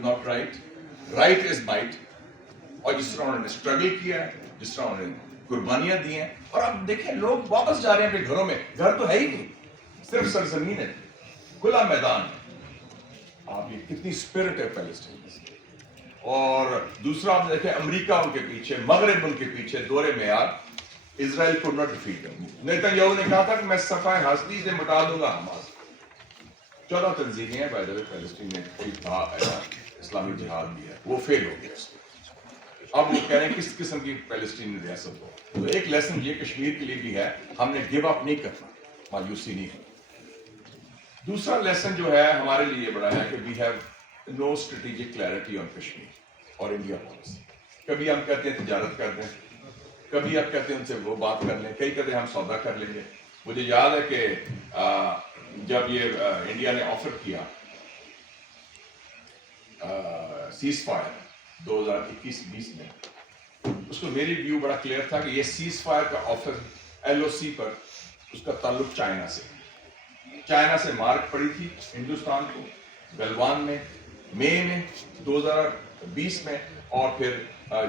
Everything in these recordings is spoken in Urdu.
is not right. Right is might. اور جس طرح انہوں نے اسٹرگل کیا ہے, جس طرح انہوں نے قربانیاں دی ہیں, اور اب دیکھیں لوگ واپس جا رہے ہیں اپنے گھروں میں. گھر تو ہے ہی نہیں, صرف سرزمین ہے, کھلا میدان ہے. آپ یہ کتنی اسپرٹ ہے فلسطین. اور دوسرا آپ دیکھیں امریکہ ان کے پیچھے, مغرب ان کے پیچھے, دور معیار. اسرائیل کو ناٹ ڈیفیٹ. نیتن یاہو نے کہا تھا کہ میں صفحہ ہستی سے مٹا دوں گا حماس. 14 تنظیمیں ہیں بائی دا وے فلسطین میں, کوئی تھا اسلامی جہاد بھی ہے, وہ فیل ہو گیا. اب وہ کہہ رہے ہیں کس قسم کی فلسطین ریاست ہو. تو ایک لیسن یہ کشمیر کے لیے بھی ہے, ہم نے گیو اپ نہیں کرنا, مایوسی نہیں کرنا. دوسرا لیسن جو ہے ہمارے لیے بڑا ہے کہ we have no strategic clarity on Kashmir اور انڈیا پالیسی. کبھی ہم کہتے ہیں تجارت کر دیں, کبھی آپ کہتے ہیں ان سے وہ بات کر لیں, کئی کہتے ہیں ہم سودا کر لیں گے. مجھے یاد ہے کہ جب یہ انڈیا نے آفر کیا سیز فائر 2021-20 میں, اس کو میری ویو بڑا کلیئر تھا کہ یہ سیز فائر کا آفر LOC پر اس کا تعلق چائنا سے. چائنا سے مارک پڑی تھی ہندوستان کو گلوان میں, مئی میں 2020 میں, اور پھر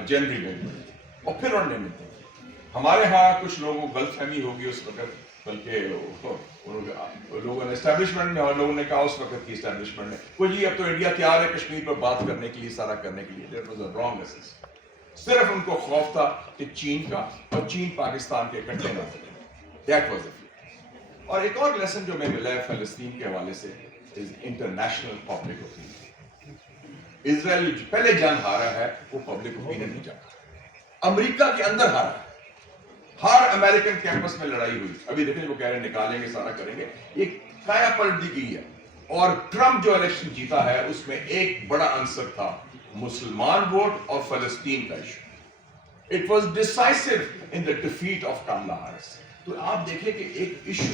جنوری میں پڑی تھی, اور پھر انہوں نے ملتے. ہمارے ہاں کچھ لوگوں کو غلط فہمی ہوگی اس وقت, بلکہ لوگوں نے اسٹیبلشمنٹ میں, اور لوگوں نے کہا اس وقت کی اسٹیبلشمنٹ نے کوئی جی اب تو انڈیا تیار ہے کشمیر پر بات کرنے کے لیے, سارا کرنے کے لیے. That was a wrong message. صرف ان کو خوف تھا کہ چین کا, اور چین پاکستان کے اکٹھے نہ ہو جائیں. That was a. اور ایک اور لیسن جو میں ملا ہے فلسطین کے حوالے سے از انٹرنیشنل پبلک اوپینین. اسرائیل پہلے جنگ ہارا ہے, وہ پبلک اوپینین نہیں جانتا. امریکہ کے اندر ہارا ہے, ہر امریکن کیمپس میں لڑائی ہوئی. ابھی دیکھیں وہ کہہ رہے ہیں نکالیں گے, سارا کریں گے. ایک کایا پلٹ دی گئی ہے. اور ٹرمپ جو الیکشن جیتا ہے اس میں ایک بڑا عنصر تھا مسلمان ووٹ اور فلسطین کا issue. It was decisive in the defeat of Kamala Harris. تو آپ دیکھیں کہ ایک ایشو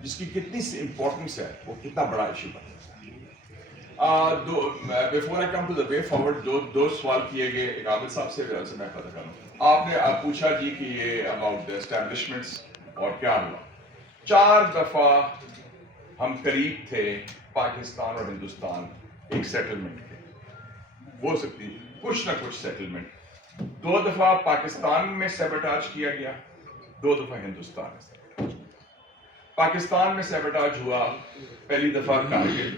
جس کی کتنی سی امپورٹنس ہے, وہ کتنا بڑا ایشو بنا. Before I come to the way forward, دو سوال کیے گئے. ایک عابد صاحب سے میں پتہ کروں, آپ نے پوچھا جی کہ یہ اباؤٹ دا اسٹیبلشمنٹس اور کیا ہوا. 4 دفعہ ہم قریب تھے پاکستان اور ہندوستان ایک سیٹلمنٹ کے, ہو سکتی کچھ نہ کچھ سیٹلمنٹ. 2 دفعہ پاکستان میں سیبوٹاج کیا گیا, 2 دفعہ ہندوستان میں. پاکستان میں سیبوٹاج ہوا پہلی دفعہ کارگل,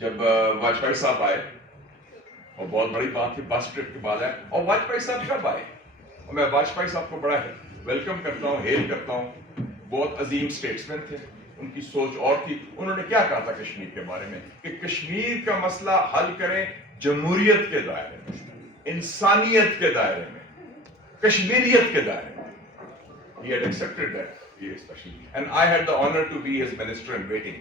جب واجپئی صاحب آئے, اور بہت بڑی بات تھی, بس ٹرپ کے بعد آئے. اور واجپئی صاحب کب آئے, اور میں واجپئی صاحب کو بڑا ویلکم کرتا ہوں, ہیل کرتا ہوں. بہت عظیم اسٹیٹسمین تھے, ان کی سوچ اور تھی. انہوں نے کیا کہا تھا کشمیر کے بارے میں کہ کشمیر کا مسئلہ حل کریں جمہوریت کے دائرے میں, انسانیت کے دائرے میں, کشمیریت کے دائرے میں. He had accepted that, especially, and I had the honor to be his minister in waiting.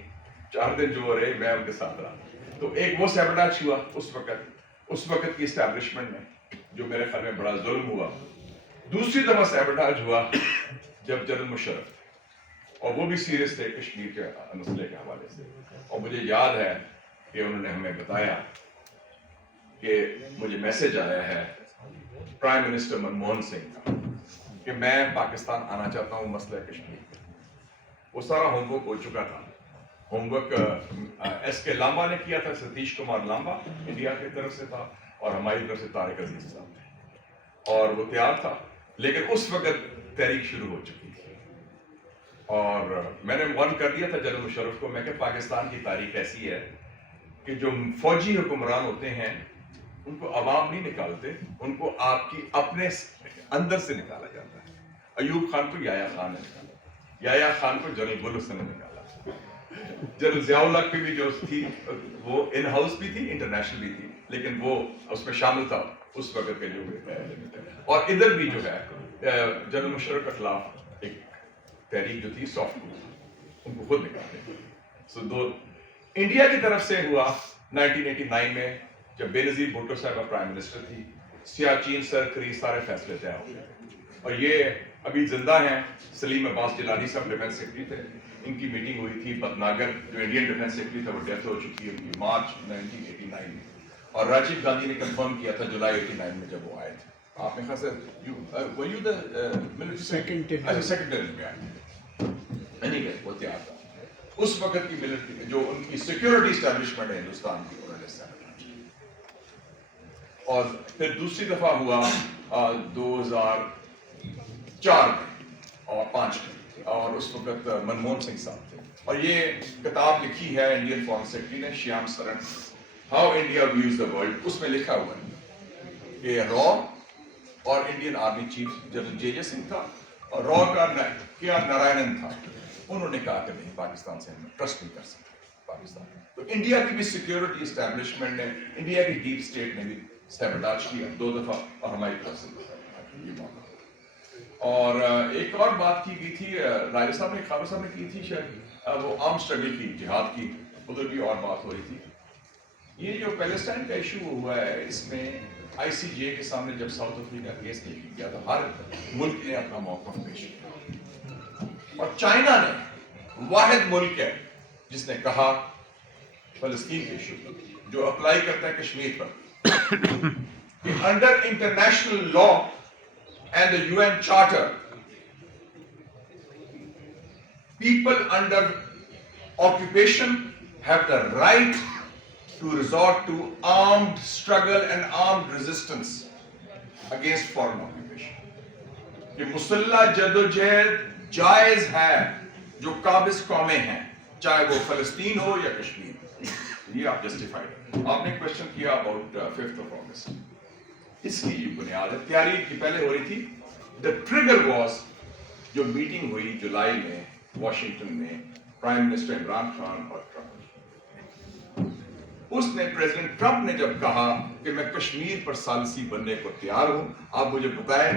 4 دن جو رہے میں ان کے ساتھ رہا. تو ایک وہ سیبوٹاج ہوا اس وقت کی اسٹیبلشمنٹ میں, جو میرے خیال میں بڑا ظلم ہوا. دوسری دفعہ سیبوٹاج ہوا جب جنرل مشرف تھے, اور وہ بھی سیریس تھے کشمیر کے مسئلے کے حوالے سے. اور مجھے یاد ہے کہ انہوں نے ہمیں بتایا کہ مجھے میسج آیا ہے پرائم منسٹر منموہن سنگھ کا کہ میں پاکستان آنا چاہتا ہوں مسئلہ کشمیر پہ. وہ سارا ہوم ورک ہو چکا تھا. ہوم ورک ایس کے لامبا نے کیا تھا, ستیش کمار لامبا انڈیا کی طرف سے تھا, اور ہماری طرف سے طارق عزیز صاحب تھے, اور وہ تیار تھا. لیکن اس وقت تحریک شروع ہو چکی تھی, اور میں نے وارن کر دیا تھا جنرل مشرف کو, میں کہ پاکستان کی تاریخ ایسی ہے کہ جو فوجی حکمران ہوتے ہیں ان کو عوام نہیں نکالتے, ان کو آپ کی اپنے اندر سے نکالا جاتا ہے. ایوب خان کو یحییٰ خان نے نکالا, یحییٰ خان کو جنرل گل حسن نے نکالا. جنرل ضیاء الحق کی بھی جو تھی وہ ان ہاؤس بھی تھی, انٹرنیشنل بھی تھی, لیکن وہ اس میں شامل تھا اس وقت کے جو. اور ادھر بھی جو ہے جنرل مشرف کے خلاف ایک تحریک جو تھی سافٹ کو, ان کو خود نکالتے. سو 2 انڈیا کی طرف سے ہوا 1989 میں, جب بے نظیر بھٹو صاحبہ پرائم منسٹر تھی. سیاچین سر کری سارے فیصلے طے ہو گئے, اور یہ ابھی زندہ ہیں. سلیم عباس جیلانی صاحب ڈیفینس سیکرٹری تھے, ان کی میٹنگ ہوئی تھی. بھٹناگر جو انڈین ڈیفینس سیکرٹری تھا وہ ڈیتھ ہو چکی ہے ان کی مارچ 1989 میں, اور راجیو گاندھی نے کنفرم کیا تھا جولائی 89 میں جب وہ آئے تھے. آپ نے خاص سیکنڈری میں آئے تھے, وہ تیار تھا. اس وقت کی ملٹری جو ان کی سیکورٹی اسٹیبلشمنٹ ہے ہندوستان کی، انہوں نے اور پھر دوسری دفعہ ہوا 2004 میں اور 5 میں، اور اس وقت منموہن سنگھ صاحب تھے، اور یہ کتاب لکھی ہے انڈین فارن سیکرٹری نے، Shyam Saran, how India views the world. اس میں لکھا ہوا ہے کہ را اور Indian army chief general J J Singh تھا، اور را کا کیا نارائنن تھا، انہوں نے کہا کہ نہیں، پاکستان سے ہم ٹرسٹ نہیں کر سکتے پاکستان. تو انڈیا کی بھی سیکورٹی اسٹیبلشمنٹ نے، انڈیا کی ڈیپ اسٹیٹ نے بھی سیبوٹاج کیا 2 دفعہ، اور ہماری طرف سے یہ موقع. اور ایک اور بات کی گئی تھی، راجہ صاحب نے، خابر صاحب نے کی تھی شاید، وہ آرم اسٹرگل کی، جہاد کی، ادھر بھی اور بات ہو رہی تھی. یہ جو پیلسٹائن کا ایشو ہوا ہے، اس میں آئی سی جے کے سامنے جب ساؤتھ افریقہ کیس نہیں کیا تو ہر ملک نے اپنا موقف پیش کیا، اور چائنا نے واحد ملک ہے جس نے کہا فلسطین کے ایشو جو اپلائی کرتا ہے کشمیر پر کہ under international law and the UN Charter, people under occupation have the right to resort to armed struggle and armed resistance against foreign occupation. کہ مسلح جدوجہد جائز ہے جو قابض قومیں ہیں، چاہے وہ فلسطین ہو یا کشمیر. یہ آپ جسٹیفائڈ. آپ نے کوشچن کیا اباؤٹ 5th of August. اس کی یہ بنیاد ہے، تیاری کی پہلے ہو رہی تھی. دا ٹریگر واز جو میٹنگ ہوئی جولائی میں واشنگٹن میں، پرائم منسٹر عمران خان اور ٹرمپ. اس نے پریزیڈنٹ ٹرمپ نے جب کہا کہ میں کشمیر پر ثالثی بننے کو تیار ہوں، آپ مجھے بتائیں